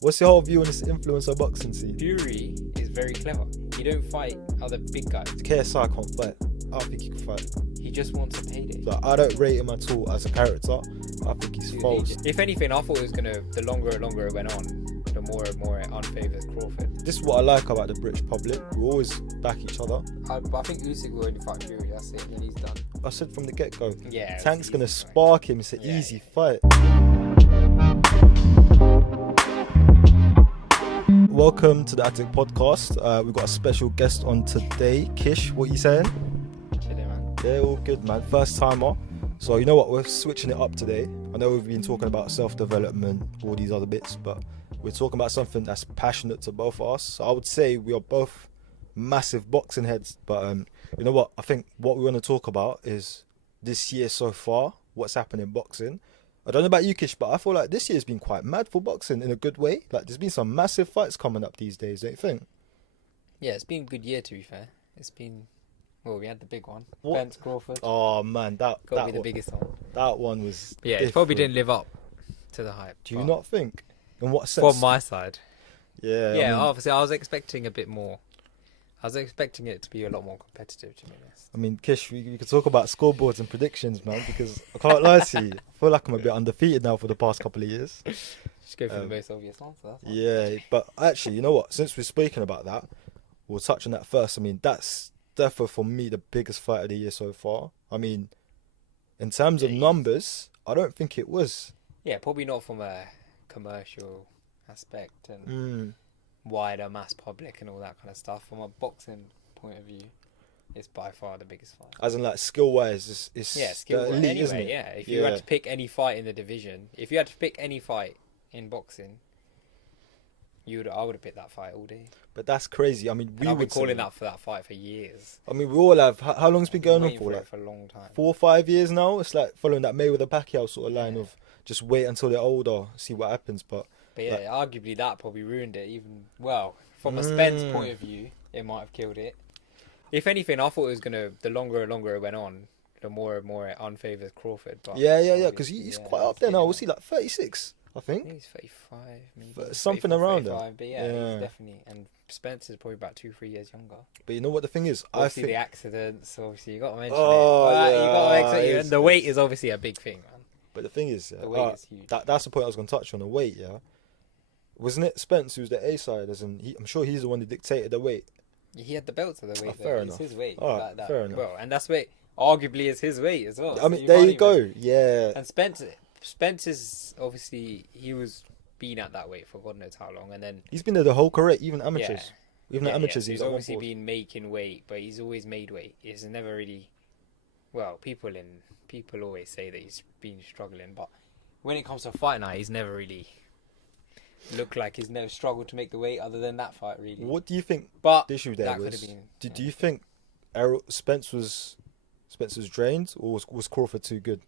What's your whole view on this influencer boxing scene? Fury is very clever. He don't fight other big guys. KSI can't fight. I don't think he can fight. He just wants a payday. Like, I don't rate him at all as a character. I think he's false. If anything, I thought it was gonna. The longer it went on, the more and more it unfavours Crawford. This is what I like about the British public. We always back each other. But I think Usyk will only fight Fury. That's it. And then he's done. I said from the get-go. Yeah. Tank's gonna spark him. It's an easy fight. Welcome to the Attic Podcast. We've got a special guest on today. Kish, what are you saying? Chilling, man. Yeah, all good, man. First timer. So you know what? We're switching it up today. I know we've been talking about self-development, all these other bits, but we're talking about something that's passionate to both of us. So I would say we are both massive boxing heads. But you know what? I think what we want to talk about is this year so far, what's happened in boxing. I don't know about you, Kish, but I feel like this year's been quite mad for boxing in a good way. Like, there's been some massive fights coming up these days, don't you think? Yeah, it's been a good year, to be fair. It's been... Well, we had the big one. What? Spence, Crawford. Oh, man, that Got to be the biggest one. That one was Yeah, it probably didn't live up to the hype. Do you not think? In what sense? From my side. Yeah. Yeah, I mean, obviously, I was expecting a bit more. I was expecting it to be a lot more competitive, to be honest. I mean, Kish, we could talk about scoreboards and predictions, man, because I can't lie to you. I feel like I'm a bit undefeated now for the past couple of years. Just go for the most obvious answer. That's fine. Yeah, but actually, you know what? Since we're speaking about that, we'll touch on that first. I mean, that's definitely for me the biggest fight of the year so far. I mean, in terms of numbers, I don't think it was. Yeah, probably not from a commercial aspect and wider mass public and all that kind of stuff. From a boxing point of view, it's by far the biggest fight. As in, like, skill-wise, it's skill elite, anyway, isn't it? Yeah, if you had to pick any fight in the division, if you had to pick any fight in boxing, I would have picked that fight all day. But that's crazy. I mean, I've been calling that for that fight for years. I mean, we all have. How long has it been going on for? Like, for a long time. 4 or 5 years now. It's like following that Mayweather-Pacquiao sort of line of just wait until they're older, see what happens. But yeah, like, arguably that probably ruined it. Even from a Spence point of view, it might have killed it. If anything, I thought it was gonna. The longer it went on, the more and more it unfavours Crawford. But yeah. Because he's quite up there now. Was he like 36? I think. He's 35, maybe. Something around there. But yeah, he's definitely. And Spence is probably about 2-3 years younger. But you know what the thing is? Obviously, the accidents. Obviously, you got to mention it. Yeah, you got to mention it. And the weight is obviously a big thing, man. But the thing is, the weight is huge. That's the point I was going to touch on. The weight, yeah. Wasn't it Spence who's the A side? I'm sure he's the one that dictated the weight. He had the belts of the weight. Fair enough. It's his weight. Fair enough. Well, and that's weight. Arguably, is his weight as well. I mean, there you go. Yeah. And Spence is obviously he was been at that weight for God knows how long, and then he's been there the whole career, even amateurs. Even the amateurs, he's obviously been making weight, but he's always made weight. He's never really. Well, people always say that he's been struggling, but when it comes to fight night, he's never really looked like he's never struggled to make the weight, other than that fight, really. What do you think? But the issue there that was? Could have been, do you think Spence was drained, or was Crawford too good?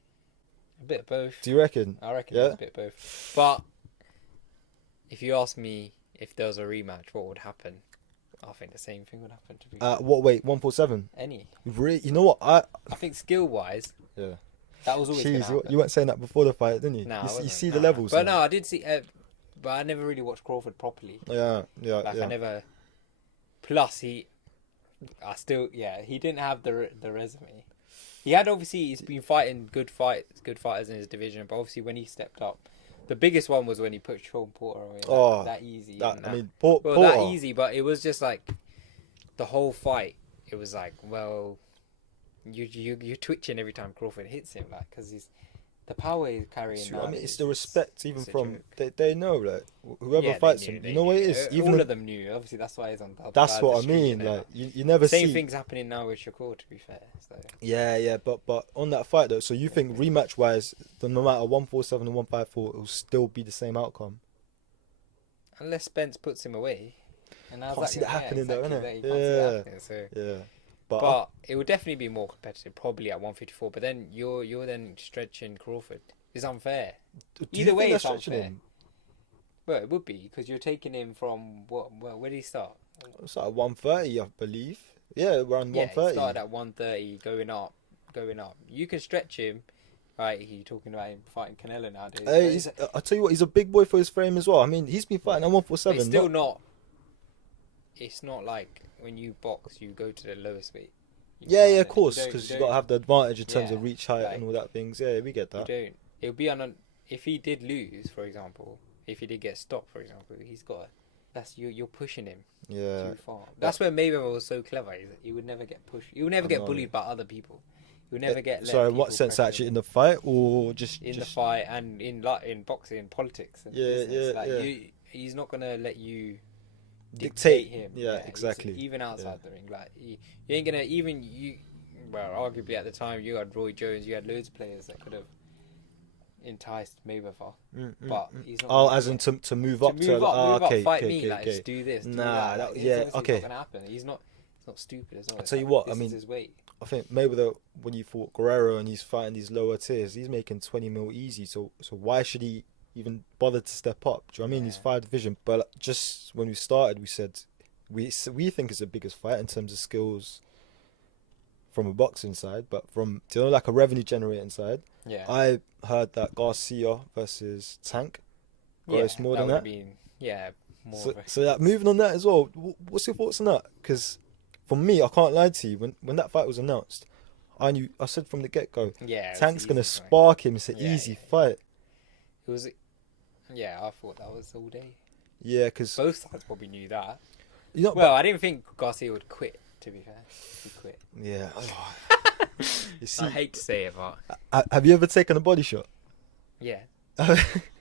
A bit of both. Do you reckon? I reckon it was a bit of both. But if you ask me if there was a rematch, what would happen? I think the same thing would happen to be. What weight? 147. Any. Really? You know what? I think skill wise. Yeah. That was always. Jeez, you weren't saying that before the fight, didn't you? No, you see the levels. But no, I did see. But I never really watched Crawford properly. Yeah. I never. Plus, he didn't have the resume. He had he's been fighting good fighters in his division, but obviously when he stepped up, the biggest one was when he put Sean Porter away. That easy. Porter. That easy, but it was just like the whole fight. It was like, well, you're twitching every time Crawford hits him, like, because the power he's carrying. Now, I mean, it's the respect even from they know, like, whoever fights him, you know what it is. All of them knew. Obviously, that's why he's on top. That's what I mean. Like, you never see. Same thing's happening now with Shakur, to be fair. So. Yeah, but on that fight though, so you think rematch wise, no matter 147 and 154, it will still be the same outcome? Unless Spence puts him away. And can't see that happening though, innit? Yeah. But it would definitely be more competitive, probably at 154. But then you're then stretching Crawford. It's unfair. Either way, it's unfair. Him? Well, it would be, because you're taking him from where did he start? It's like 130, I believe. Yeah, around 130. He started at 130, going up. You can stretch him. Right, you talking about him fighting Canelo nowadays? I tell you what, he's a big boy for his frame as well. I mean, he's been fighting at but 147. it's still not. It's not like when you box, you go to the lowest weight. Yeah, of course, because you got to have the advantage in terms of reach height like, and all that things. Yeah, we get that. You don't. It would be if he did lose, for example, if he did get stopped, for example, he's got. That's you're pushing him. Yeah. Too far. That's where Mayweather was so clever. Is that he would never get pushed. He would never get bullied by other people. He would never get. Sorry, in what sense? Actually, in the fight or just the fight and in boxing, in politics, and business. He's not gonna let you dictate him. Yeah, exactly. Even outside the ring, like you ain't gonna even you. Well, arguably at the time you had Roy Jones, you had loads of players that could have enticed Mayweather, but he's not. Oh, as in to move up to move up, okay, fight okay, me, like okay. Just do this. Do nah, that. it's not gonna happen. He's not stupid as well. I'll tell you what. This I mean, is his weight. I think Mayweather, when you fought Guerrero and he's fighting these lower tiers, he's making 20 mil easy. So why should he even bother to step up? Do you know what I mean? He's 5 division. But just when we started, we said we think it's the biggest fight in terms of skills from a boxing side, but from like a revenue generating side. Yeah. I heard that Garcia versus Tank. It's more than that. More. So that moving on that as well. What's your thoughts on that? Because for me, I can't lie to you. When that fight was announced, I said from the get go, Tank's gonna spark him. It's an easy fight. It was. Yeah, I thought that was all day. Yeah, because both sides probably knew that. I didn't think Garcia would quit. To be fair, he quit. Yeah. You see, I hate to say it, but have you ever taken a body shot? Yeah.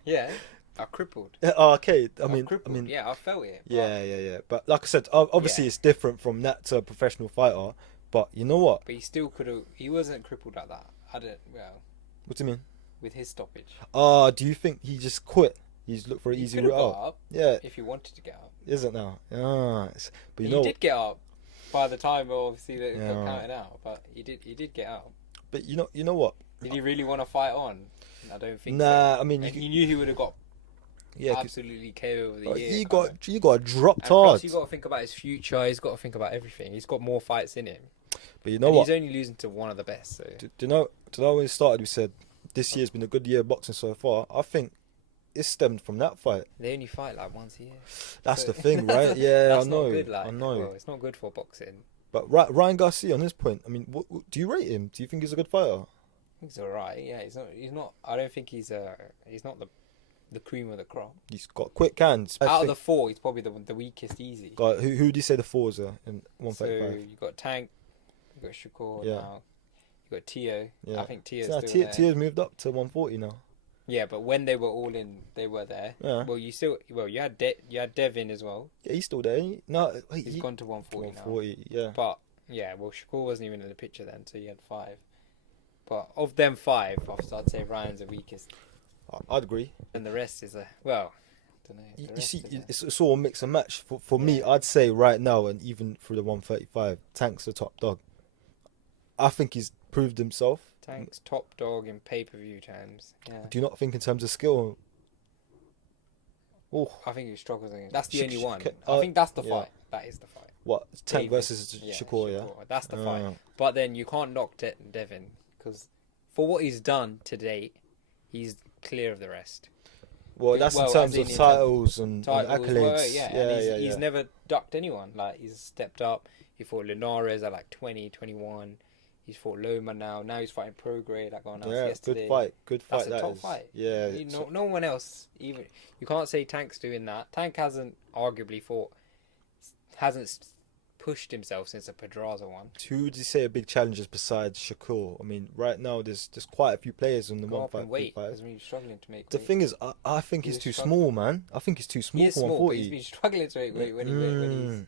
Yeah. I crippled. Okay. I mean, yeah, I felt it. Yeah. But like I said, obviously it's different from that to a professional fighter. But you know what? But he still could have. He wasn't crippled like that. I don't. Well. What do you mean? With his stoppage. Do you think he just quit? He's looked for an easy route out. Up, yeah. If he wanted to get up. Is it now? But he did get up. By the time, obviously, that it got counted out, but he did get out. But you know what? Did he really want to fight on? I don't think. Nah, so. I mean, he knew he would have got absolutely KO over the year. You got dropped hard. Plus, you got to think about his future. He's got to think about everything. He's got more fights in him. But you know what? He's only losing to one of the best. So. Do you know when we started? We said this year's been a good year of boxing so far. I think it stemmed from that fight. They only fight like once a year. That's the thing, right? Yeah, that's I know. Not good, I know. Well, it's not good for boxing. But Ryan Garcia, on this point, I mean, what do you rate him? Do you think he's a good fighter? He's alright. Yeah, he's not. I don't think he's not the cream of the crop. He's got quick hands. Out of the 4, he's probably the weakest. Easy. Who do you say the 4s are in 135? So you got Tank, you got Shakur now, you got Tio. Yeah. I think Tio's moved up to 140 now. Yeah, but when they were all in, they were there. Yeah. Well, you had Devin as well. Yeah, he's still there. No, he's gone to 140 now. 140, yeah. But yeah, well, Shakur wasn't even in the picture then, so you had 5. But of them 5, I'd say Ryan's the weakest. I'd agree. And the rest is don't know. You see, it's all a mix and match. For me, I'd say right now, and even through the 135, Tank's the top dog. I think he's proved himself. Tank's top dog in pay-per-view terms. Yeah. Do you not think in terms of skill? Oh, I think he struggles against. That's the only one. I think that's the fight. That is the fight. What? Tank versus Shakur, yeah? That's the fight. But then you can't knock Devin, because for what he's done to date, he's clear of the rest. Well, that's in terms of titles and accolades. He's never ducked anyone. Like, he's stepped up. He fought Linares at like 20, 21. He's fought Loma now. Now he's fighting Prograde. Like on yesterday. Good fight. That's a top fight. Yeah. No one else even. You can't say Tank's doing that. Tank hasn't pushed himself since the Pedraza one. Who would you say are big challenges besides Shakur? I mean, right now there's quite a few players in the 155. He's been struggling to make. The thing is, I think he's too small, man. I think he's too small for 140. He's been struggling to make weight when he's.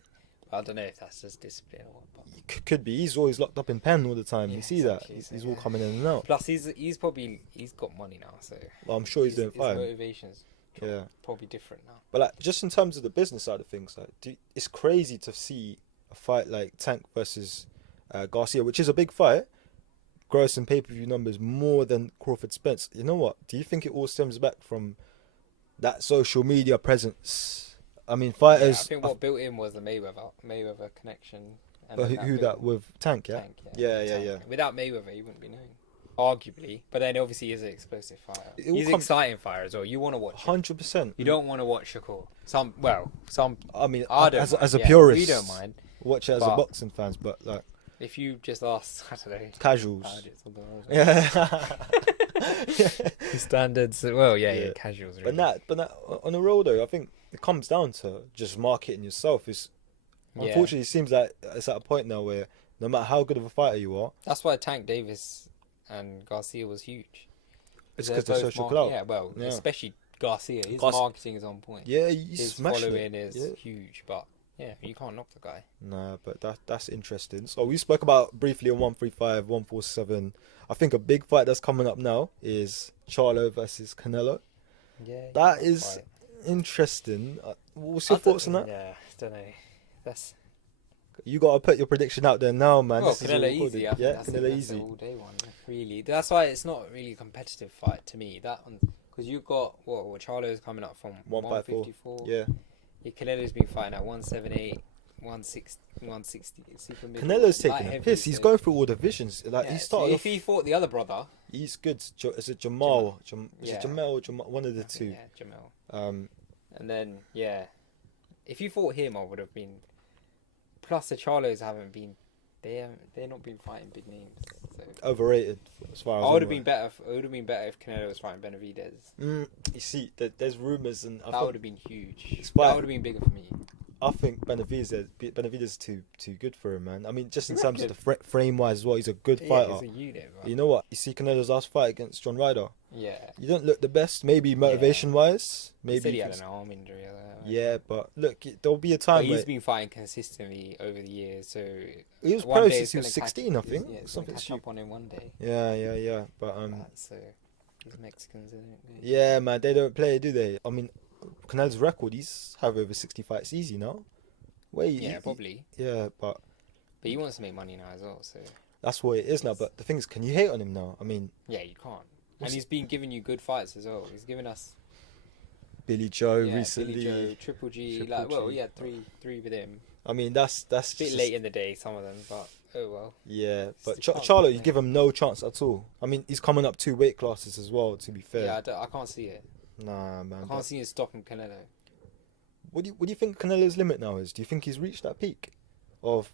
I don't know if that's just discipline or what. But... Could be. He's always locked up in pen all the time. You see that? He's all coming in and out. Plus, he's got money now, so. Well, I'm sure he's doing fine. His motivations. Probably different now. But like, just in terms of the business side of things, like, it's crazy to see a fight like Tank versus Garcia, which is a big fight, gross and pay-per-view numbers more than Crawford Spence. You know what? Do you think it all stems back from that social media presence? I mean, fighters. I think what built in was the Mayweather connection. And who that with Tank? Yeah. Tank, yeah. Without Mayweather, he wouldn't be known. arguably. But then obviously he's an explosive fighter. He's an exciting fighter as well. You want to watch him. 100%. You don't want to watch Shakur. Some. I mean, I don't as mind. a Yeah, purist, we don't mind. watch it as a But- boxing fans, but like If you just ask, I don't know. casuals. Yeah. Yeah. Standards. Well, yeah, Yeah. casuals. Really. But that on the road though, I think it comes down to just marketing yourself. Unfortunately, it seems like it's at a point now where no matter how good of a fighter you are, That's why Tank Davis and Garcia was huge. it's because They're of both social mar- clout. Yeah, well, Yeah. especially Garcia. His Garcia- marketing is on point. Yeah, you His smashed following it. is Yeah. huge, but yeah, you can't knock the guy. Nah, but that's interesting. So we spoke about briefly on 135, 147. I think a big fight that's coming up now is Charlo versus Canelo. Yeah, That is interesting. What's your thoughts on that? Yeah, don't know. That's You got to put your prediction out there now, man. well, This is all Canelo recorded. easy. I think Yeah, that's Canelo the easy. all day one. Really, that's why it's not really a competitive fight to me. That one because you've got what Charlo's coming up from 154. 154. Yeah. Canelo's been fighting at 178, 160 super middle. Canelo's taking light a heavy, piss. He's so- going through all divisions. Like Yeah, he so started if he fought the other brother, he's good. Is it Jamal? Is Yeah. it Jamal? One of the I two. think, yeah, Jamel. Um, And then if you fought him, I would have been. Plus the Charlos haven't been. They're not been fighting big names. So overrated as far as I would have I'm been better. It would have been better if Canelo was fighting Benavidez. aware. You see, there's rumors, and That would have been huge. It's That fine. would have been bigger for me. I think Benavidez is too good for him, man. I mean, just in You terms of reckon? the frame wise as well, he's a good Yeah, fighter. he's a unit, bro. You know what? You see Canelo's last fight against John Ryder. Yeah. You don't look the best, maybe motivation wise. He said Maybe. he had an arm injury. Yeah, but look, there'll be a But time he's where been fighting consistently over the years, so he was one pro day since it's he was gonna 16, I think. Yeah, it's Something gonna catch stupid. up on him one day. Yeah. But So these Mexicans, isn't it? yeah, man, they don't play, do they? I mean, Canelo's record, he's have over 60 fights easy now. Yeah, probably. Yeah, but But he wants to make money now as well, so that's what it is now. But the thing is, can you hate on him now? I mean, yeah, you can't. And What's- he's been giving you good fights as well. He's given us Billy Joe recently. Billy Joe, Triple G. Triple G. He had three with him. I mean, that's A bit just late in the day, some of them, but oh well. Yeah, but Still can't Charlo, you complain. give him no chance at all. I mean, he's coming up 2 weight classes as well. To be fair, Yeah, I can't see it. nah, man. I but can't see it stopping Canelo. What do you think Canelo's limit now is? Do you think he's reached that peak of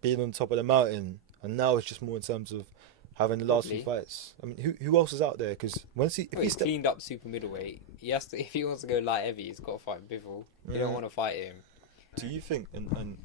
being on top of the mountain, and now it's just more in terms of having the last few Probably. fights? I mean, who else is out there? Because if Well, he he's step, cleaned up super middleweight. He has to if he wants to go light heavy. He's got to fight Bivol. You don't Mhm. want to fight him. do you think and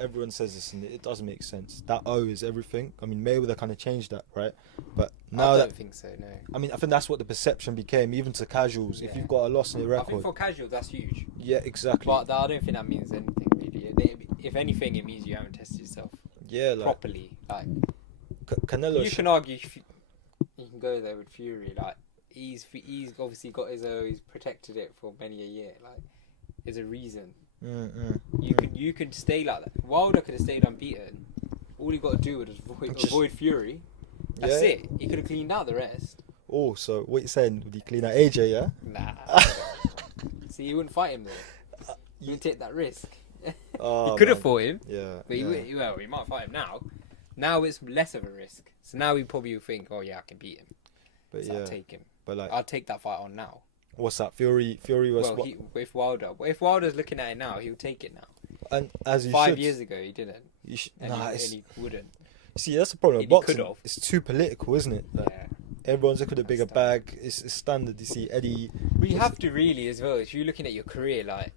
everyone says this and it doesn't make sense, that O is everything? I mean, Mayweather kind of changed that, right? But now I that don't think so. No. I mean, I think that's what the perception became, even to casuals. If Yeah. you've got a loss in your I think record, for casuals that's huge. yeah, exactly. But I don't think that means anything really. If anything, it means you haven't tested yourself Yeah, like properly. Like Canelo. you can argue, you can go there with Fury. Like he's obviously got his he's protected it for many a year. Like there's a reason. You can stay like that. Wilder could have stayed unbeaten. All he got to do was avoid Fury. That's Yeah. it. He could have cleaned out the rest. Oh, so what you're saying? Would he clean out AJ? Yeah. Nah. See, he wouldn't fight him though. He wouldn't take that risk. Oh, he could have man. fought him, Yeah. but yeah. he might fight him now. Now it's less of a risk. So now he probably will think, oh yeah, I can beat him. But So yeah. I'll take him. But like, I'll take that fight on now. what's that? Fury was Well, what? if Wilder's looking at it now, he'll take it now. And as you 5 should. years ago, he didn't, You should, and, nah, and he wouldn't. see, that's the problem with And he boxing. could've. It's too political, isn't it? Like, Yeah. everyone's looking at a bigger That's bag. It's standard. You see Eddie. But you have to really as well. If you're looking at your career, like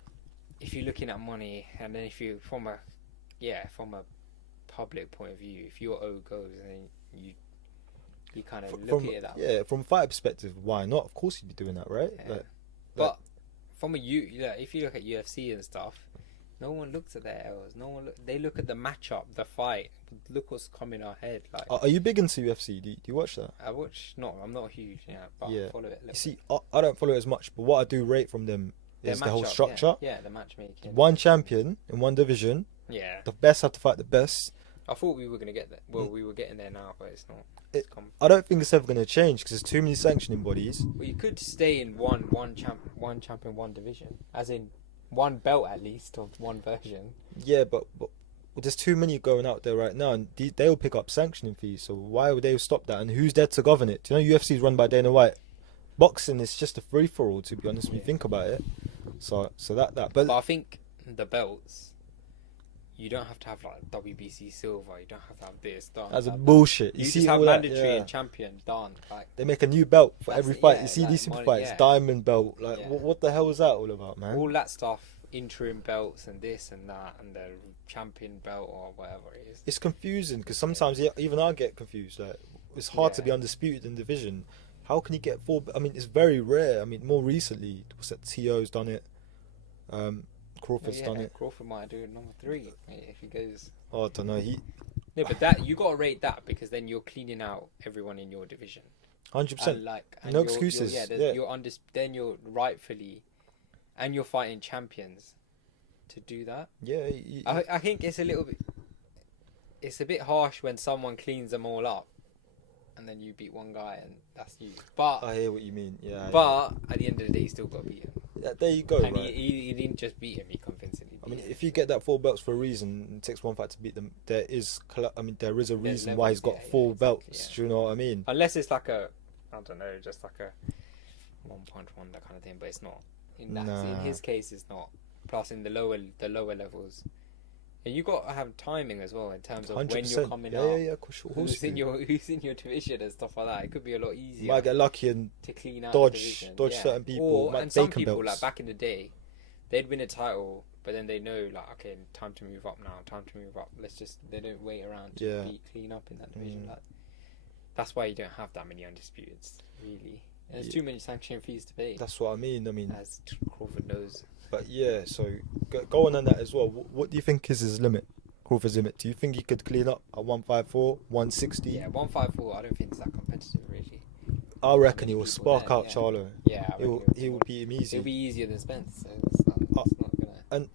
if you're looking at money, and then if you from a public point of view, if your O goes, then you kind of look at it that way. Yeah, from a fighter perspective, why not? Of course, you'd be doing that, right? Yeah. But from if you look at UFC and stuff, no one looks at their L's. They look at the matchup, the fight. Look what's coming ahead. Like are you big into UFC? Do you watch that? I watch. No, I'm not huge. But Yeah. I follow it. You see, I don't follow it as much, but what I do rate from them Their is the whole matchup, structure. Yeah, the matchmaking. One champion in one division. Yeah. The best have to fight the best. I thought we were gonna get there. Well, we were getting there now, but it's not. It- I don't think it's ever going to change because there's too many sanctioning bodies. Well, you could stay in one champion, one division, as in one belt at least, or one version. Yeah, but there's too many going out there right now, and they'll pick up sanctioning fees. So why would they stop that? And who's there to govern it? Do you know UFC is run by Dana White? Boxing is just a free for all, to be honest. When you think about it, so that. But I think the belts, you don't have to have like WBC silver. You don't have to have this. That's a bullshit. You see just have all that, mandatory and champion done. Like, they make a new belt for every fight. yeah, You see like these super money, fights, yeah. diamond belt. Like what the hell is that all about, man? all that stuff, interim belts and this and that, and the champion belt or whatever it is. It's confusing because sometimes even I get confused. Like, it's hard to be undisputed in division. How can you get 4? I mean, it's very rare. I mean, more recently, what's that? TO's done it. Crawford's done it. Crawford might do it number 3 if he goes. Oh, I don't know. No, but that you gotta rate that because then you're cleaning out everyone in your division. 100%. And no excuses. Then you're rightfully, and you're fighting champions to do that. Yeah. I think it's a little bit. It's a bit harsh when someone cleans them all up, and then you beat one guy and that's you. But I hear what you mean. Yeah. But at the end of the day, you still got to beat him. Yeah, there you go. And right. he didn't just beat him; he convincingly beat him. If you get that 4 belts for a reason, it takes one fight to beat them. There is a reason why he's got 4 belts. Exactly, Do you know what I mean? Unless it's like I don't know, just like a one-punch wonder kind of thing. But it's not. In his case, it's not. Plus, in the lower levels, and you got to have timing as well in terms of 100%. When you're coming up. Yeah, of course. Who's in your division and stuff like that. It could be a lot easier. You might get lucky and to clean out dodge certain people. And some people, like back in the day, they'd win a title, but then they know, like, okay, time to move up now. Time to move up. They don't wait around to clean up in that division. Like, that's why you don't have that many undisputeds, really. And there's too many sanction fees to pay. That's what I mean. As Crawford knows. But yeah, so going on that as well, what do you think is his limit? Crawford's limit? Do you think he could clean up at 154, 160? Yeah, 154. I don't think it's that competitive, really. I reckon he will spark out Charlo. Yeah, he will beat him easy. It'll be easier than Spence. So it's not gonna.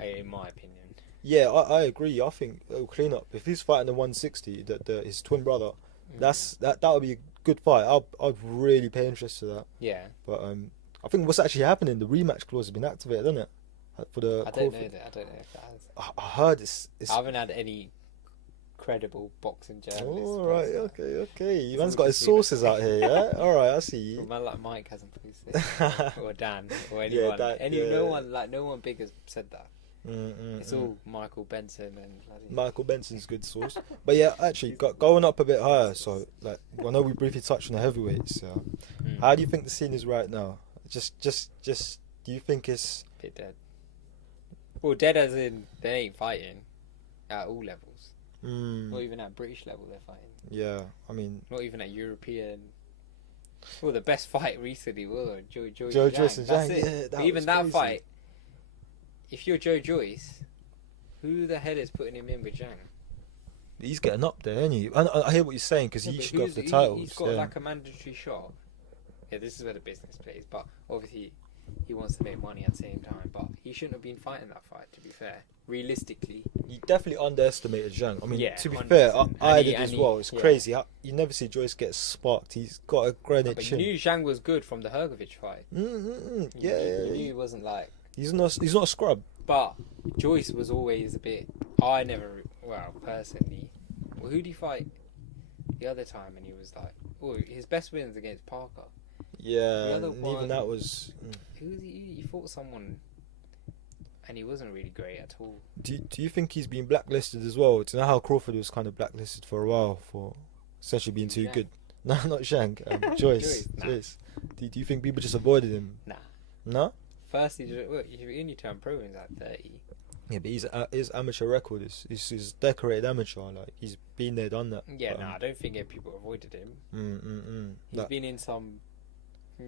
In my opinion. Yeah, I agree. I think it'll clean up if he's fighting the 160. His twin brother. That would be a good fight. I'd really pay interest to that. Yeah. But I think what's actually happening, the rematch clause has been activated, hasn't it? For the I don't know if that has. I heard it's. I haven't had any credible boxing journalists. All right, okay. You man's got his sources out here, yeah. All right, I see you. A man like Mike hasn't posted it, or Dan, or anyone. No one big has said that. It's all Michael Benson and Michael Benson's good source. But yeah, actually, going up a bit higher. So, like, I know we briefly touched on the heavyweights. How do you think the scene is right now? Just, do you think it's a bit dead? Well, dead as in they ain't fighting at all levels. Not even at British level they're fighting. Yeah, I mean, not even at European. Well, the best fight recently was Joe Joyce and Zhang. Yeah, that even that crazy. Fight. If you're Joe Joyce, who the hell is putting him in with Zhang? He's getting up there, isn't he? I hear what you're saying because he should go for the titles. He's got like a mandatory shot. Yeah, this is where the business plays. But obviously, he wants to make money at the same time. But he shouldn't have been fighting that fight. To be fair, realistically, you definitely underestimated Zhang. I mean, to be 100%. fair, I did as well. It's crazy. You never see Joyce get sparked. He's got a granite but chin. You knew Zhang was good from the Hergovich fight. Yeah. You knew he wasn't like. He's not a scrub. But Joyce was always a bit. Personally, who did he fight the other time? And he was like, his best wins against Parker. Yeah, and even that was. He fought someone, and he wasn't really great at all. Do you think he's been blacklisted as well? Do you know how Crawford was kind of blacklisted for a while for essentially being too good? No, not Shank. Joyce. Joyce. Do you think people just avoided him? Nah. No? First, he only turned pro when he was at 30. Yeah, but his amateur record is decorated amateur. Like, he's been there, done that. Yeah, I don't think people avoided him. He's been in some.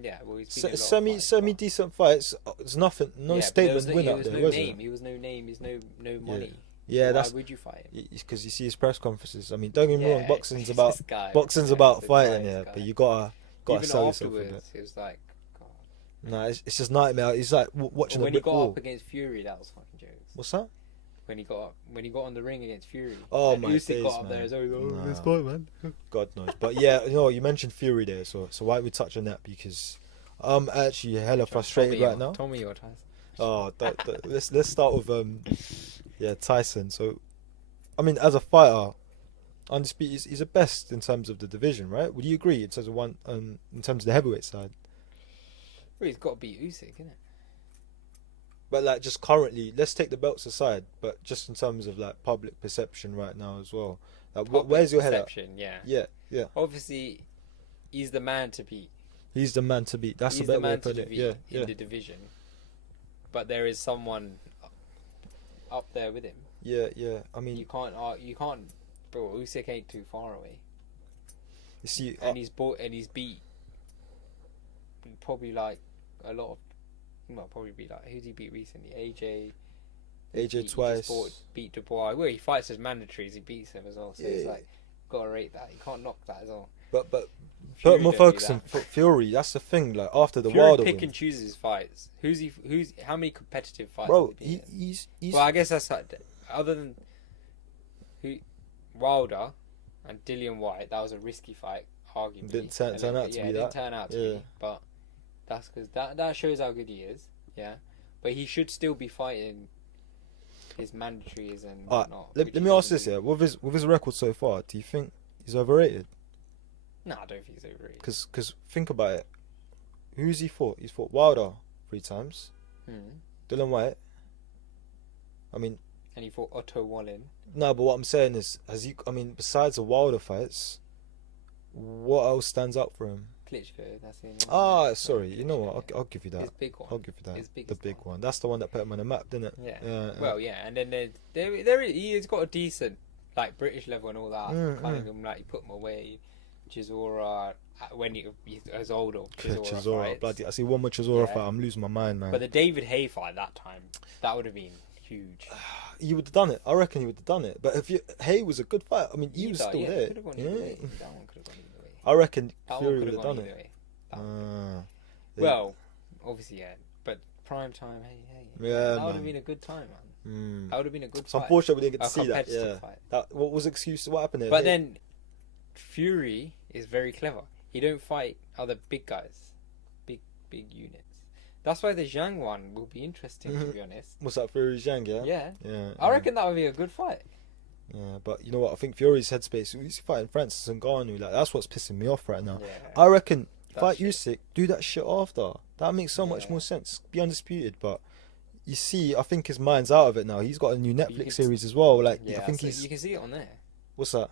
Yeah, well, he's been in a lot of semi decent fights. There's nothing, statement win out there. He was no name. He's no money. Yeah, why would you fight him? Because you see his press conferences. I mean, don't get me wrong, boxing's about fighting, but you gotta sell yourself a bit. It was like, God. No, it's just nightmare. It's like watching when he got up against Fury, that was fucking jokes. What's that? When he got on the ring against Fury. Oh my days, got up man. there, this fight, man. God knows, but yeah, you mentioned Fury there, so why don't we touch on that? Because I'm actually hella frustrated right now. Tommy or Tyson? Oh, let's start with Tyson. So I mean, as a fighter, undisputed, he's the best in terms of the division, right? Would you agree in terms of in terms of the heavyweight side? Well, he's got to beat Usyk, isn't it? But like, just currently, let's take the belts aside. But just in terms of like public perception right now as well. Like, where's your head at? Yeah. Yeah, yeah. Obviously, he's the man to beat. He's the man to beat. That's a better way to put it. Yeah, in the division. But there is someone up there with him. Yeah, yeah. I mean, you can't, bro. Usyk ain't too far away. You see, and he's beat probably like a lot of. Well, probably be like, who's he beat recently? AJ twice. Beat Dubois. Well, he fights as mandatories. He beats him as well. So it's like, gotta rate that. You can't knock that as well. But put more focus on Fury. That's the thing. Like after the Fury Wilder pick win. and chooses his fights. How many competitive fights? Bro, he's. Well, I guess that's like, other than Wilder and Dillian White. That was a risky fight, arguably. Didn't turn out to be that. Yeah, it didn't turn out to be. But that's because that shows how good he is. Yeah, but he should still be fighting his mandatories and whatnot. Let me ask this: yeah, with his record so far, do you think he's overrated? No, I don't think he's overrated. Because think about it. Who's he fought? He's fought Wilder 3 times. Dillian White. I mean. And he fought Otto Wallin. No, but what I'm saying is, besides the Wilder fights, what else stands out for him? Klitschko, that's the sorry. You know what? I'll give you that. His big one. I'll give you that. The big one. That's the one that put him on the map, didn't it? Yeah. Well, yeah, and then he's got a decent like British level and all that kind of him. Like he put him away. Chisora when he was older. Chisora, bloody! I see one more Chisora fight. I'm losing my mind, man. But the David Haye fight that time, that would have been huge. He would have done it. I reckon he would have done it. But if Haye was a good fight, I mean, he was still there. That one could have gone either way. I reckon that Fury would have done it. Well, obviously, yeah. But prime time, hey. Yeah, that would have been a good time, man. That would have been a good it's fight. Unfortunate we didn't get to see that. Yeah. Fight. What was the excuse? What happened there? But then, Fury is very clever. He don't fight other big guys, big units. That's why the Zhang one will be interesting, to be honest. What's that, Fury Zhang? Yeah. I reckon that would be a good fight. Yeah, but you know what? I think Fury's headspace. He's fighting Francis Ngannou. Like that's what's pissing me off right now. Yeah. I reckon fight Usyk, do that shit after. That makes so much more sense. Be undisputed, but you see, I think his mind's out of it now. He's got a new Netflix series as well. Like I think you can see it on there. What's that?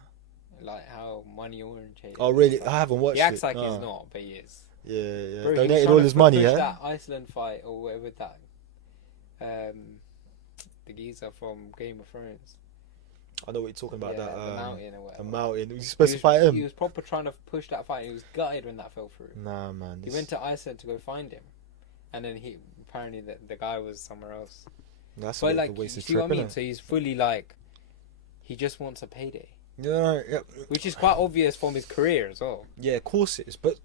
Like how money oriented. Oh really? I haven't watched it. He acts like he's not, but he is. Yeah. Bro, donated all his money, yeah. That Iceland fight or whatever that. The geezer from Game of Thrones. I know what you're talking about. That the mountain or whatever. The mountain. Was you supposed to fight him? He was proper trying to push that fight. And he was gutted when that fell through. Nah, man. He went to Iceland to go find him, and then apparently the guy was somewhere else. That's but like a waste of see trip, what I mean? innit? So he's fully like, he just wants a payday. Yeah. Which is quite obvious from his career as well. Yeah, of course it is. But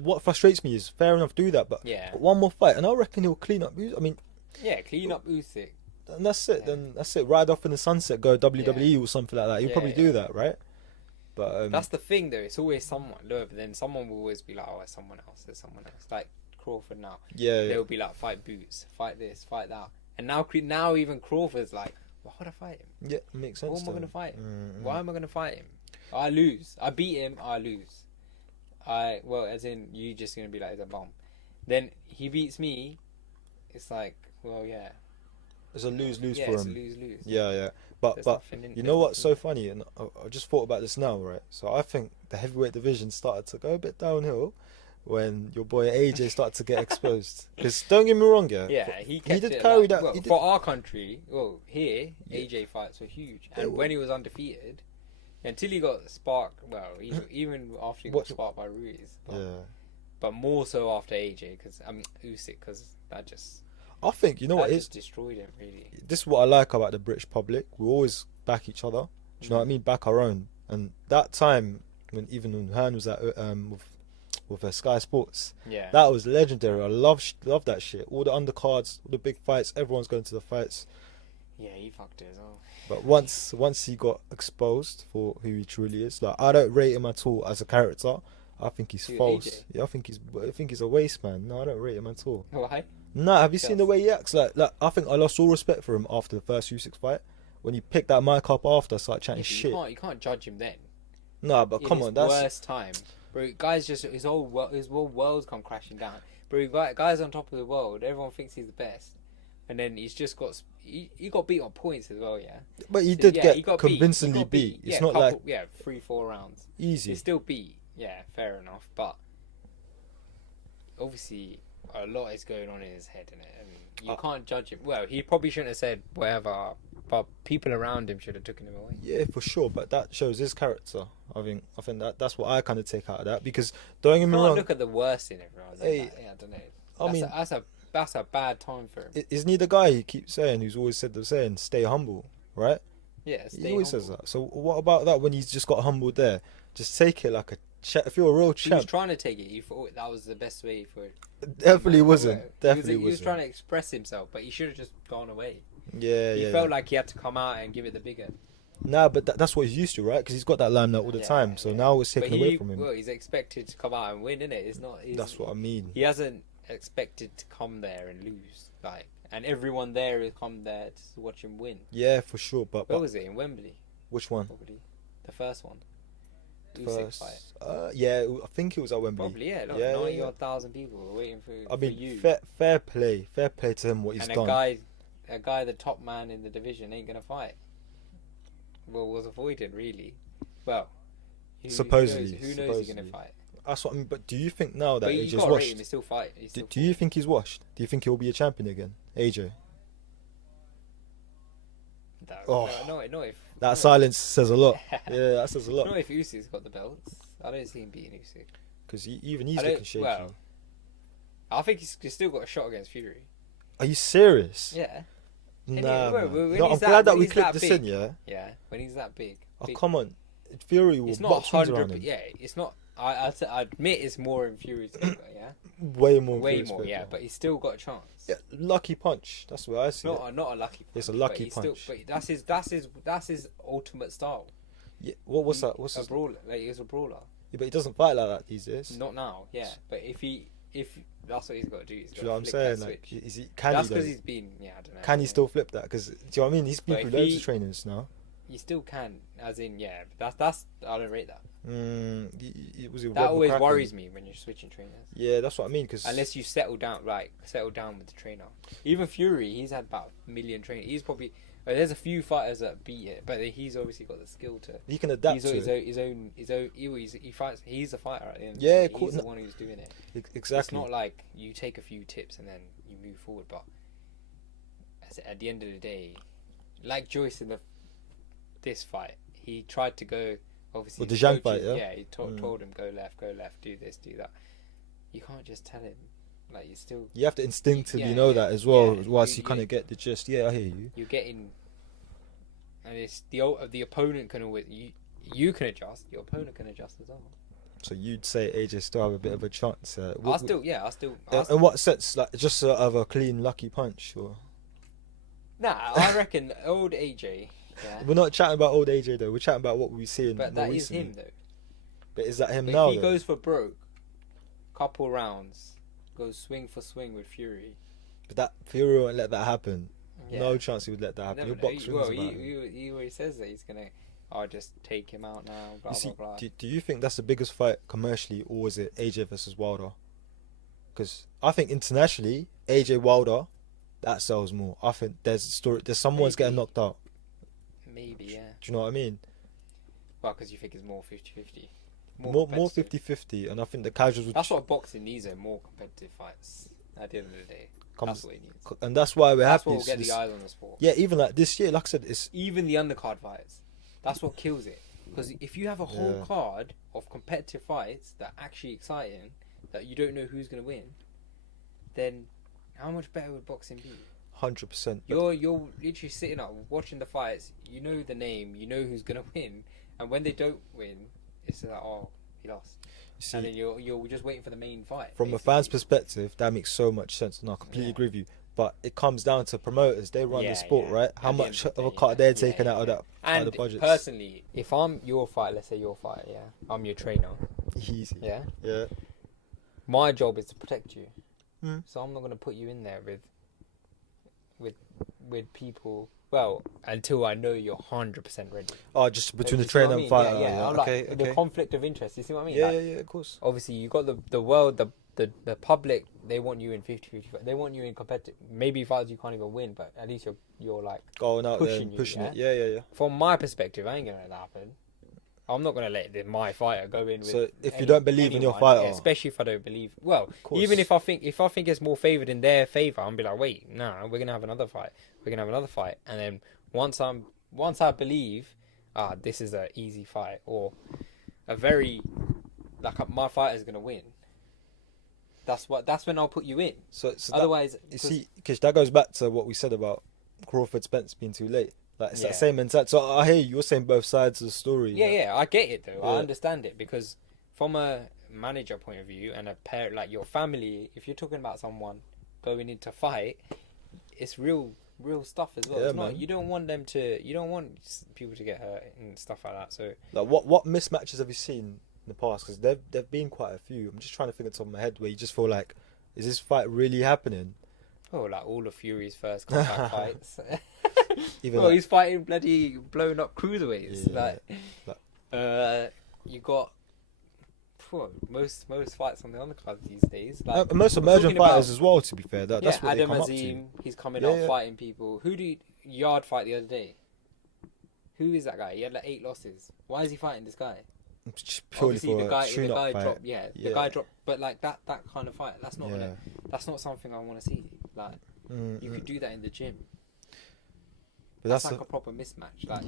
what frustrates me is, fair enough, do that. But one more fight, and I reckon he'll clean up. I mean. Yeah, clean up Usyk. And that's it. Then that's it. Ride off in the sunset, go WWE or something like that. He'll probably do that, right? But that's the thing, though. It's always someone. Look, but then someone will always be like, "Oh, it's someone else. There's someone else." Like Crawford now. Yeah. They'll be like, "Fight Boots, fight this, fight that," and now even Crawford's like, "Why would I fight him? Yeah, it makes sense. Why am I going to fight him? Why am I going to fight him? I lose. I beat him. I lose. As in you just going to be like, "He's a bum." Then he beats me. It's like, well, yeah. It's a lose-lose for him. It's a lose-lose. Yeah. But you know what's so funny? And I just thought about this now, right? So I think the heavyweight division started to go a bit downhill when your boy AJ started to get exposed. Because don't get me wrong, he did carry that. Well, for our country, here, AJ fights were huge. And when he was undefeated, until he got sparked, even after he got sparked by Ruiz. But more so after AJ, Usyk, because that just... I think, you know what, just destroyed him, really. This is what I like about the British public. We always back each other. Do you know what I mean? Back our own. And that time, when Hearn was at with Sky Sports, that was legendary. I love that shit. All the undercards, all the big fights, everyone's going to the fights. Yeah, he fucked it as well. But once he got exposed for who he truly is, like I don't rate him at all as a character. I think he's false. AJ? Yeah, I think he's a waste man. No, I don't rate him at all. Why? Nah, have you seen the way he acts? Like I think I lost all respect for him after the first Usyk fight, when you pick that mic up after, start chatting Yeah, shit. you can't judge him then. Nah, but come on, that's worst time, bro. Guys, just his whole world's come crashing down, bro. Guys on top of the world. Everyone thinks he's the best, and then he's just got he got beat on points as well. Yeah, but he So, did yeah, get he got convincingly beat. It's not like 3-4 rounds. easy. He's still beat. Yeah, fair enough. But obviously, a lot is going on in his head, and you can't judge him. Well, he probably shouldn't have said whatever, but people around him should have taken him away. Yeah, for sure. But that shows his character. I think that's what I kind of take out of that, because don't get me wrong. Look at the worst in everyone. Hey, yeah, I don't know. That's a bad time for him. Isn't he the guy he keeps saying, who's always said the saying, stay humble, right? Yeah, he always says that. So what about that when he's just got humbled there? Just take it like a if you're a real champ. He was trying to take it. He thought that was the best way for it. Definitely wasn't. He was trying to express himself, but he should have just gone away. He felt like he had to come out and give it the bigger. Nah, but that's what he's used to, right? Because he's got that limelight all the time. So now it's taken away from him. Well, he's expected to come out and win, isn't it? It's not. That's what I mean. He hasn't expected to come there and lose, and everyone there has come there to watch him win. Yeah, for sure. But where was it, in Wembley? Which one? Probably the first one. First, yeah, I think it was at Wembley. Probably, yeah. 90,000 people were waiting for. I mean, you. Fair play to him what he's done. A guy, the top man in the division, ain't gonna fight. Well, was avoided really. Well, supposedly, who knows he's gonna fight? That's what I mean. But do you think now that AJ's washed? Rate him, he's still fight. Do you think he's washed? Do you think he'll be a champion again, AJ? No, if that silence says a lot. Yeah, that says a lot. Not if Usyk's got the belts. I don't see him beating Usyk. Because even he's looking shaky. Well, I think he's still got a shot against Fury. Are you serious? Yeah. Nah, I'm glad that we clipped this in, yeah? Yeah, when he's that big. Oh, come on. Fury will box wins around him. Yeah, it's not... I admit it's more in Fury's favour, yeah? Way more, yeah, but he's still got a chance. Yeah, lucky punch. That's what I see. Not a lucky punch. It's a lucky punch. But that's his ultimate style. Yeah. What's that? What's a brawler? He's a brawler. Yeah, but he doesn't fight like that these days. Not now. Yeah, but if that's what he's got to do. Do you know what I'm saying? Like, that's because he's been. Yeah, I don't know. Can he still flip that? Because do you know what I mean? He's been through loads of trainers now. He still can, as in, yeah. But that's I don't rate that. That always worries me when you're switching trainers. Yeah, that's what I mean. Cause unless you settle down with the trainer. Even Fury, he's had about 1 million trainers. He's probably there's a few fighters that beat it, but he's obviously got the skill to. He can adapt to his own. He fights. He's a fighter at the end. Yeah, he's the one who's doing it. Exactly. It's not like you take a few tips and then you move forward, but at the end of the day, like Joyce in this fight, he tried to go. Obviously, with the Zhang fight, yeah. Yeah, he told him go left, do this, do that. You can't just tell him. Like you have to instinctively know that as well. Whilst you kind of get the gist. Yeah, I hear you. You're getting, and it's the opponent can always you can adjust. Your opponent can adjust as well. So you'd say AJ still have a bit of a chance. I still. In what sense? Like just of a clean lucky punch, or? Nah, I reckon old AJ. Yeah. We're not chatting about old AJ though. We're chatting about what we've seen. But that recently. is him though. But is that him now? If he goes for broke, couple rounds, goes swing for swing with Fury. But that Fury won't let that happen. Yeah. No chance he would let that happen. He always says that he's gonna. I'll just take him out now. Blah blah blah. Do you think that's the biggest fight commercially, or is it AJ versus Wilder? Because I think internationally, AJ Wilder, that sells more. I think there's a story. There's someone's getting knocked out. Maybe, yeah. Do you know what I mean? Well, because you think it's more 50-50. More 50-50, and I think the casuals would... That's what boxing needs, more competitive fights at the end of the day. That's what it needs. And that's why we're happy. That's what will get the eyes on the sport. Yeah, even like this year, like I said, it's... Even the undercard fights. That's what kills it. Because if you have a whole card of competitive fights that are actually exciting, that you don't know who's going to win, then how much better would boxing be? 100%. You're literally sitting up watching the fights. You know the name. You know who's gonna win. And when they don't win, it's like, oh, he lost. See, and then you're just waiting for the main fight. From a fan's perspective, that makes so much sense, and I completely agree with you. But it comes down to promoters. They run the sport, right? How much of a cut they're taking out of that, out of the budget. Personally, if I'm your fighter, let's say your fighter, I'm your trainer. Easy. Yeah. Yeah. My job is to protect you, so I'm not gonna put you in there with people. Well, until I know you're 100% ready. Oh, just between the You see what trainer I and mean? fighter. Yeah. I'm Okay, like, okay. the conflict of interest. You see what I mean? Yeah, Like, yeah, of course. obviously, you got the world, the public. They want you in 50-50. They want you in competitive. Maybe fights you can't even win, but at least you're like Going out there pushing and you, pushing yeah? it. Yeah, yeah, yeah. From my perspective, I ain't gonna let that happen. I'm not gonna let my fighter go in with. So if you don't believe in your fighter, yeah, especially if I don't believe. Well, course. even if I think it's more favoured in their favour, I'm be like, wait, nah, we're gonna have another fight. We're gonna have another fight, and then once I believe, this is an easy fight or a very my fighter's gonna win. That's when I'll put you in. So otherwise, that, you see, because that goes back to what we said about Crawford Spence being too late. Like it's that same mentality. So I hear you're saying both sides of the story. Yeah, like. yeah, I get it though. Yeah. I understand it because from a manager point of view and a parent, like your family, if you're talking about someone going into fight, it's real stuff as well. Yeah, It's not, man. you don't want people to get hurt and stuff like that. So Like what mismatches have you seen in the past? Because there've been quite a few. I'm just trying to think of the top of my head where you just feel like, is this fight really happening? like all of Fury's first combat fights. Even well, he's fighting bloody blown up cruiserweights. Yeah. You got most fights on the undercard these days. Most emerging fighters as well. To be fair, that's what Adam they come Azim, up to. he's coming up fighting people. Who do you yard fight the other day? Who is that guy? He had like 8 losses. Why is he fighting this guy? Just purely Obviously, for the guy fight. dropped. Yeah, the guy dropped. But like that kind of fight, that's not that's not something I want to see. Like you could do that in the gym. But that's like a proper mismatch. Like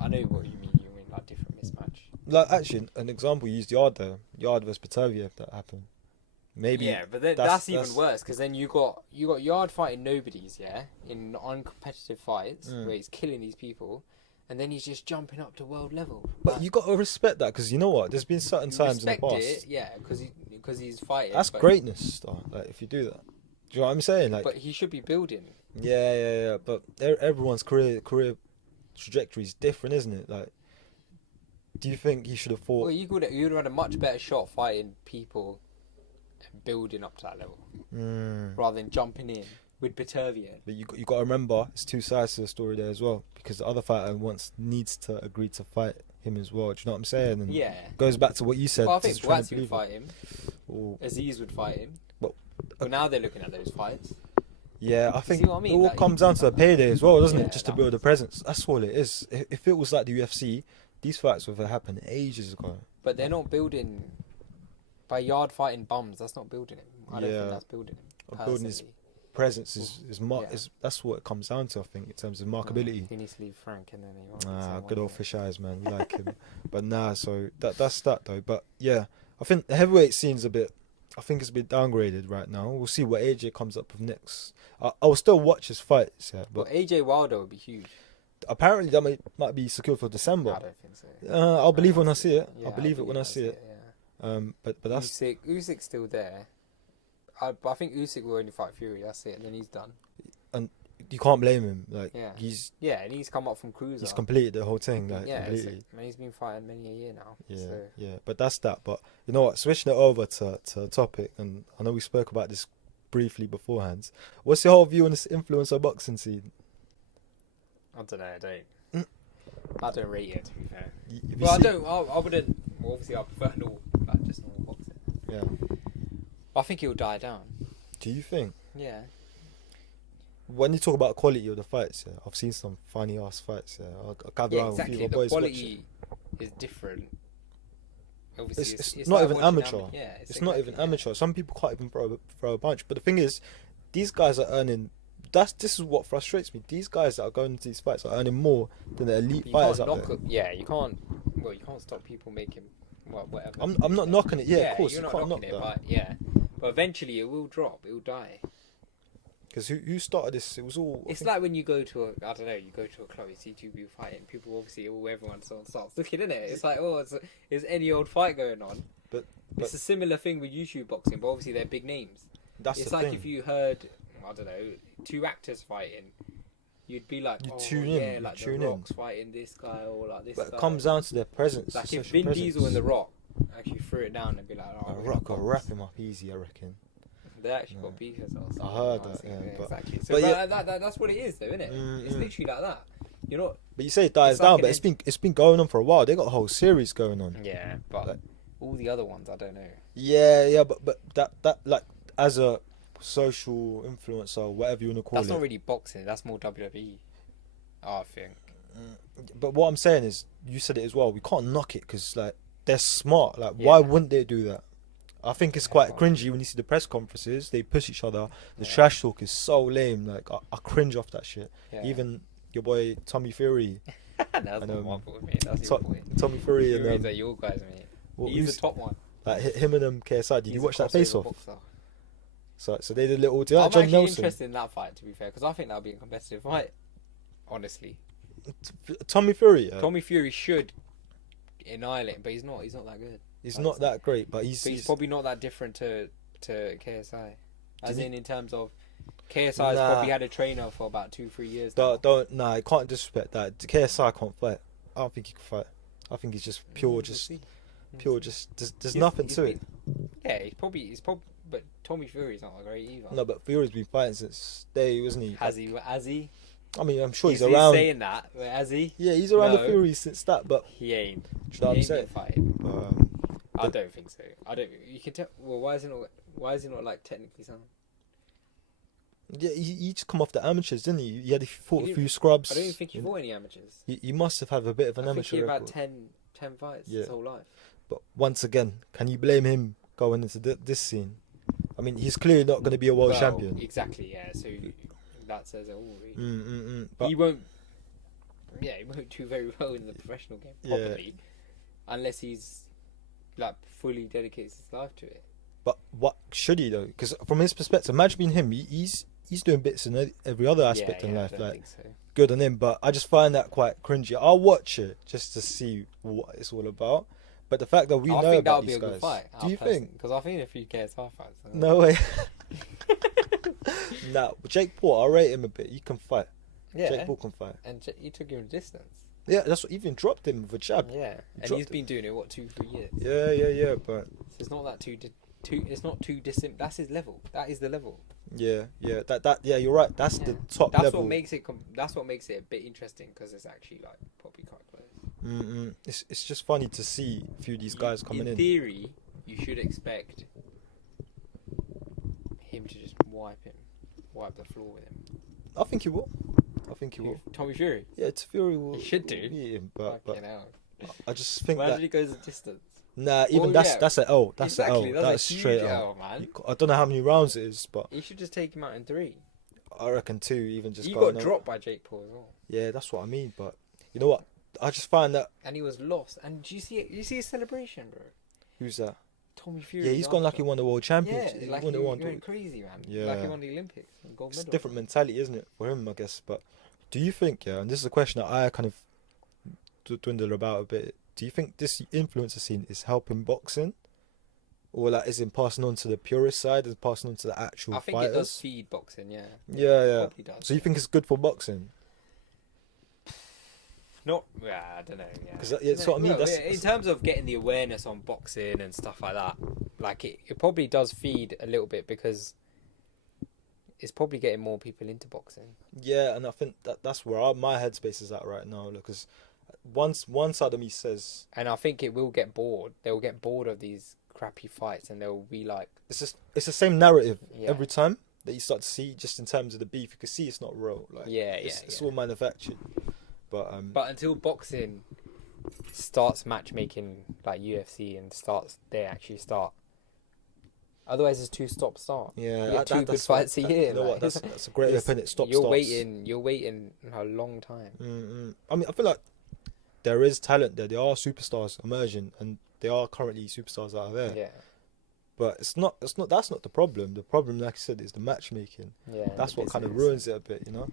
I know what you mean. You mean like different mismatch. Like actually, an example you used Yard there. Yard versus Batavia, if that happened. Maybe. Yeah, but then that's even worse because then you got Yard fighting nobodies, in uncompetitive fights where he's killing these people, and then he's just jumping up to world level. But you got to respect that because you know what? There's been certain times in the past. Respect it, because he's fighting. That's greatness, though. Like if you do that, do you know what I'm saying? Like, but he should be building. Yeah. But everyone's career trajectory is different, isn't it? Like, do you think he should have fought? Well, you would have had a much better shot fighting people and building up to that level rather than jumping in with Batavia. But you got to remember, it's two sides to the story there as well, because the other fighter needs to agree to fight him as well. Do you know what I'm saying? And it goes back to what you said. Well, I think Bouts would fight him. Aziz would fight him. But now they're looking at those fights. Yeah, I think what I mean? it all Like, comes down to the payday as well, doesn't it? Just to build a presence. That's all it is. If it was like the UFC, these fights would have happened ages ago. But they're not building by Yard fighting bums. That's not building him. I don't think that's building him. Building his presence is that's what it comes down to. I think in terms of marketability. He needs to leave Frank and then he won't. Good old fish eyes, man. You like him, but so that's that though. But yeah, I think the heavyweight scene's I think it's a bit downgraded right now. We'll see what AJ comes up with next. I'll still watch his fights, but AJ Wilder would be huge. Apparently that might be secured for December. I don't think so. I'll believe when I see it. Yeah, I'll believe it when I see it. Yeah. But that's Usyk's still there. But I think Usyk will only fight Fury. That's it, and then he's done. And you can't blame him. Like and he's come up from cruiser. He's completed the whole thing. Like completely. And he's been fighting many a year now. Yeah. But that's that. But you know what? Switching it over to a topic, and I know we spoke about this briefly beforehand. What's your whole view on this influencer boxing scene? I don't know. I don't rate it, to be fair. I wouldn't. Well, obviously, I prefer just normal boxing. Yeah. I think it'll die down. Do you think? Yeah. When you talk about quality of the fights, I've seen some funny ass fights. I'll gather around exactly. with you. The quality is different. Obviously, it's not like even amateur. It's not even amateur. Some people can't even throw a punch. But the thing is, these guys are earning. This is what frustrates me. These guys that are going into these fights are earning more than the elite fighters out there. You can't. Well, you can't stop people making whatever. I'm not knocking it. Yeah, of course you can't knock that. But eventually it will drop. It will die. Because who started this? It was all. It's like when you go to you go to a club, you see two people fighting. People obviously, everyone starts looking, isn't it? It's like, it's any old fight going on. But it's a similar thing with YouTube boxing, but obviously they're big names. It's like if you heard, two actors fighting, you'd be like, tune in. like The Rock's fighting this guy or like this guy. But it comes down to their presence. Like if Vin Diesel and The Rock actually threw it down and be like, Rock will wrap him up easy, I reckon. They actually got beef as well. So I heard that, yeah, but, exactly. So that's what it is, though, isn't it? It's literally like that. You're not. But you say it dies down, but it's been going on for a while. They got a whole series going on. Yeah, but like, all the other ones, I don't know. Yeah, but that like as a social influencer, whatever you want to call it. That's not really boxing. That's more WWE. I think. But what I'm saying is, you said it as well. We can't knock it because like they're smart. Like, why wouldn't they do that? I think it's quite cringy when you see the press conferences. They push each other. The trash talk is so lame. Like, I cringe off that shit. Yeah. Even your boy Tommy Fury. That's not my fault, mate. That's your boy. Tommy Fury and are your guys, mate. Well, he's the top one. Like him and KSI. Did you watch that face off? So they did a little. I'm actually interested in that fight, to be fair, because I think that'll be a competitive fight. Honestly, Tommy Fury. Tommy Fury should annihilate, but he's not. He's not that good. He's not that great, but he's probably not that different to KSI. As in terms of KSI's probably had a trainer for about 2-3 years. I can't disrespect that. KSI can't fight. I don't think he can fight. I think he's just pure. There's nothing to it. Yeah, he's probably. But Tommy Fury's not great either. No, but Fury's been fighting since day, wasn't he? Has he? I mean, I'm sure he's around. He's saying that, but has he? Yeah, he's around the Fury since that, but he ain't. Do you know what I'm saying? Fighting. I don't think so. I don't. You can tell. Well, why is he not like technically sound? Yeah, he just come off the amateurs, didn't he? He fought a few scrubs. I don't even think he fought any amateurs. He must have had a bit of an amateur record. About 10 fights his whole life. But once again, can you blame him going into this scene? I mean, he's clearly not going to be a world champion. Exactly, yeah. So that says it all, really. But he won't do very well in the professional game, probably, unless he's like fully dedicates his life to it. But what should he though? Because from his perspective, imagine being him. He's doing bits in every other aspect in life. I don't think so. Good on him. But I just find that quite cringy. I'll watch it just to see what it's all about. But the fact that we know about these guys, do you think? Because I think if he cares half fights. No way. Nah, Jake Paul, I rate him a bit. He can fight. Yeah, Jake Paul can fight. And you took him a distance. Yeah, that's what even dropped him with a jab. Yeah, and he's been doing it 2-3 years. Yeah. But so it's not that too. It's not too distant. That's his level. That is the level. Yeah. That. Yeah, you're right. That's the top level. That's what makes it. That's what makes it a bit interesting because it's actually like probably quite close. It's just funny to see a few of these guys coming in. In theory, you should expect him to just wipe the floor with him. I think he will. Tommy Fury. Yeah, Fury will. He should do. Beat him, but I just think Imagine he goes a distance. Nah, even that's an L. That's exactly, an L. That's straight L, man. I don't know how many rounds it is, but you should just take him out in 3. I reckon 2. Even just. He got dropped by Jake Paul as well. Yeah, that's what I mean. But you know what? I just find that. And he was lost. And do you see it? You see his celebration, bro? Who's that? Tommy Fury. Yeah, he's gone like he won the world championship. Yeah, like he went crazy, man. Yeah. Like he won the Olympics. Gold medal. It's a different mentality, isn't it, for him, I guess. But do you think, and this is a question that I kind of dwindle about a bit, do you think this influencer scene is helping boxing? Or like is it passing on to the purist side and passing on to the actual fighters? I think it does feed boxing, yeah. Yeah. It does. So you think it's good for boxing? I don't know. Yeah, because that's what I mean. In terms of getting the awareness on boxing and stuff like that, like it probably does feed a little bit because it's probably getting more people into boxing. Yeah, and I think that's where my headspace is at right now. Because one side of me says, and I think it will get bored. They'll get bored of these crappy fights, and they'll be like, it's the same narrative every time that you start to see. Just in terms of the beef, you can see it's not real. Like, it's all manufactured. But until boxing starts matchmaking like UFC and they actually start. Otherwise, it's 2 stop-start. Yeah, you get 2 good fights a year. You know what? That's a great way of putting it. Stop. You're waiting a long time. I mean, I feel like there is talent there. There are superstars emerging, and there are currently superstars out there. Yeah. But it's not. That's not the problem. The problem, like I said, is the matchmaking. Yeah. That's what kind of ruins it a bit, you know.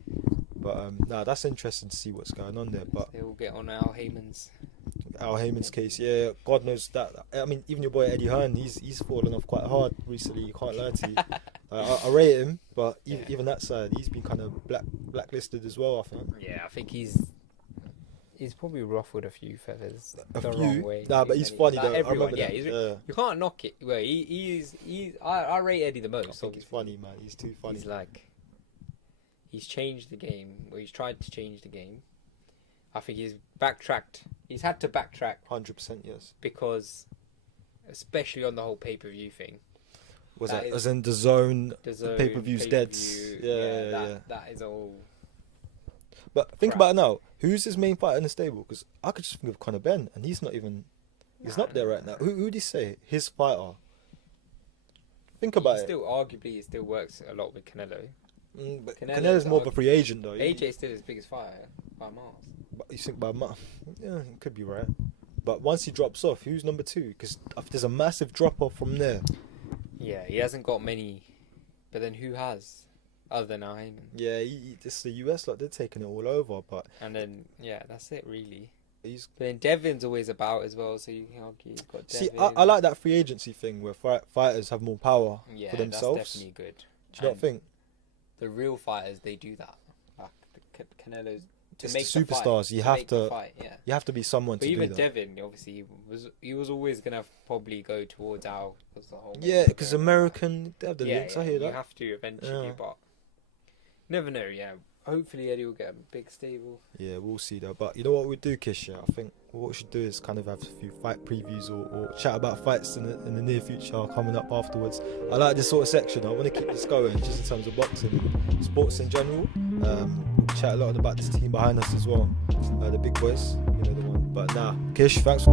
But that's interesting to see what's going on there. But they will get on Al Heyman's case. Yeah, God knows that. I mean, even your boy Eddie Hearn, he's fallen off quite hard recently. You can't lie to you. I rate him, but even that side, he's been kind of blacklisted as well, I think. Yeah, I think he's He's probably ruffled a few feathers A the few? wrong way. Nah, but he's funny like though. I everyone, remember yeah, that. he's, Yeah. you can't knock it. Well, I rate Eddie the most. I think he's obviously. funny, man. He's too funny. He's like, he's changed the game. Well, he's tried to change the game. I think he's backtracked. He's had to backtrack 100% yes. because, especially on the whole pay-per-view thing. Was That that is- as in the zone? The The pay-per-view's dead. Yeah, that is all. But think crap. about it now. Who's his main fighter in the stable? Because I could just think of Conor Ben, and he's not even. He's not there right now. Who'd he say? His fighter. Think about it. Still, arguably, it still works a lot with Canelo. But Canelo's Canelo's more of a free agent though. AJ's still his biggest fighter by miles. But you think by yeah, you could be right. But once he drops off, who's number 2? Because there's a massive drop off from there. Yeah, he hasn't got many. But then who has? Other than Hyman. Yeah, it's the US lot. They're taking it all over. But And then, yeah, that's it really. he's. But then Devin's always about as well, so you can argue you've got See, Devin. I like that free agency thing where fighters have more power Yeah, for themselves. that's definitely good. Do you not And think? the real fighters, they do that. Like the Canelo's to It's make the the fight, superstars. You have make the to. fight, yeah. You have to be someone But to even do that. Devin, obviously, he was always gonna probably go towards Al because the whole. Yeah, because American, they have the yeah, links. yeah, I hear you that. have to eventually, Yeah. but never know. Yeah, hopefully Eddie will get a big stable. Yeah, we'll see though. But you know what we do, Kish? Yeah, I think what we should do is kind of have a few fight previews or chat about fights in the near future coming up afterwards. I like this sort of section. I want to keep this going just in terms of boxing and sports in general. We'll chat a lot about this team behind us as well. The big boys, you know the one. But nah, Kish, thanks.